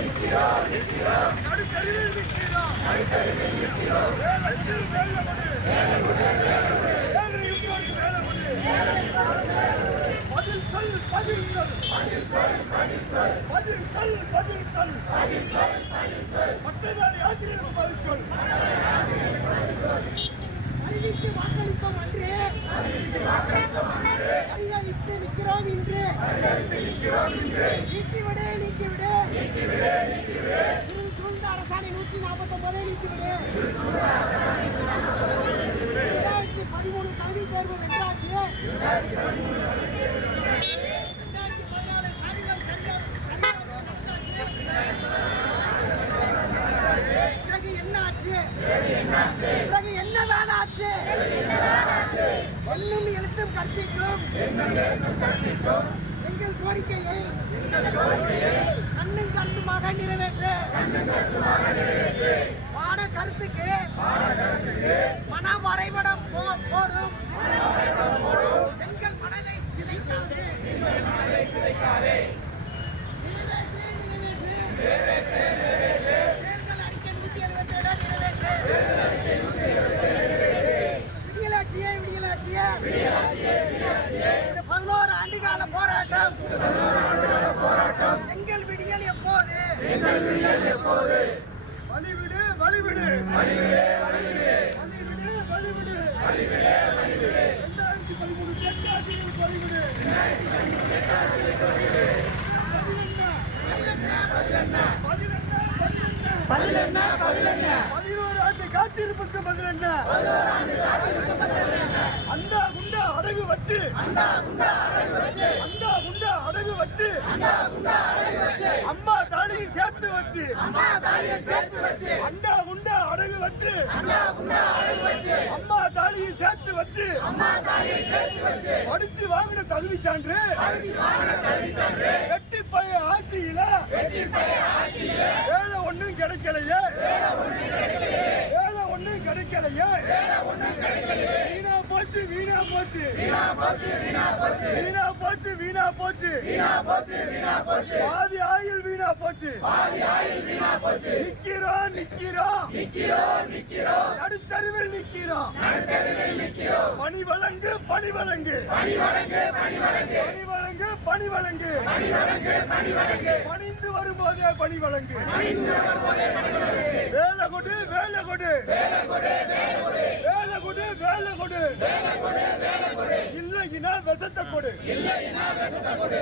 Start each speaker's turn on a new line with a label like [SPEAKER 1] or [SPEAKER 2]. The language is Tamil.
[SPEAKER 1] நிற்கிறோம் நடுத்தருவில் நிற்கிறோம் நடுத்தருவில் நிற்கிறோம்
[SPEAKER 2] அறிவித்து வாக்களித்தோம் அன்றே அதிகரித்து நிற்கிறோம் இன்று நீக்கிவிடு நீக்கிவிடு இருந்து சூழ்ந்த அரசாணை நூத்தி நாற்பத்தி ஒன்பதை நீக்கிவிடு இரண்டாயிரத்தி பதிமூணு தகுதி தேர்வு வென்றாச்சு. கற்பிக்கும். எங்கள் கோரிக்கையை கண்ணும் கருத்துமாக நிறைவேற்று. வீராட்சியே இது பதினோரு ஆண்டுகால போராட்டம். போராட்டம் எங்கள் விடியல் எப்போது?
[SPEAKER 1] வழிவிடு வழிவிடு. வழிவிடு வழிவிடு. ரெண்டாயிரத்தி பதிமூணு தெற்காசி வழிவிடு. பதினெண்ணா பதினெண்ணா பதினெண்ணா பதினெண்ணா பதினெண்ணா காத்திருப்புக்கு பதில் என்ன? அண்டா குண்டா அடகு வச்சு அண்டா குண்டா அடகு வச்சு அந்த குண்டா அடகு வச்சு அம்மா தாலியை சேர்த்து வச்சு
[SPEAKER 2] அம்மா தாலியை சேர்த்து வச்சு
[SPEAKER 1] அண்டா குண்டா அடகு வச்சு
[SPEAKER 2] அண்ணா குண்டா அடகு வச்சு
[SPEAKER 1] அம்மா தாலியை சேர்த்து வச்சு
[SPEAKER 2] அம்மா தாலியை சேர்த்து வச்சு
[SPEAKER 1] படிச்சு வாங்கின தகுதி சான்று
[SPEAKER 2] பகுதி வாங்கின தகுதி சான்று
[SPEAKER 1] வெட்டி பைய ஆட்சியில
[SPEAKER 2] வெற்றி பெய ஆட்சியில
[SPEAKER 1] வேலை ஒண்ணும் கிடைக்கலையே வேலை ஒண்ணும் கிடைக்கலையே வீணா போச்சு வீணா போச்சு.
[SPEAKER 2] வீணா போச்சு வீணா போச்சு.
[SPEAKER 1] வீணா போச்சு வீணா போச்சு.
[SPEAKER 2] வீணா போச்சு வீணா போச்சு.
[SPEAKER 1] பாதி ஆயுள் வீணா போச்சு.
[SPEAKER 2] பாதி ஆயுள் வீணா போச்சு.
[SPEAKER 1] நிக்கிறோம் நிக்கிறோம்.
[SPEAKER 2] நிக்கிறோம் நிக்கிறோம்.
[SPEAKER 1] நடுத்தருவில் நிக்கிறோம்.
[SPEAKER 2] நடுத்தருவில் நிக்கிறோம்.
[SPEAKER 1] பணி வழங்கு பணி வழங்கு.
[SPEAKER 2] பணி வழங்கு பணி வழங்கு.
[SPEAKER 1] பணி வழங்கு பணி வழங்கு.
[SPEAKER 2] பணி வழங்கு பணி வழங்கு.
[SPEAKER 1] பணிந்து வரும்போதே பணி வழங்கு.
[SPEAKER 2] பணிந்து வருவதே பணி வழங்கு.
[SPEAKER 1] வேலை கொடு வேலை கொடு.
[SPEAKER 2] வேலை கொடு வேலை
[SPEAKER 1] இல்லையினா விஷத்தை கொடு
[SPEAKER 2] இல்லையினா விஷத்தை கொடு.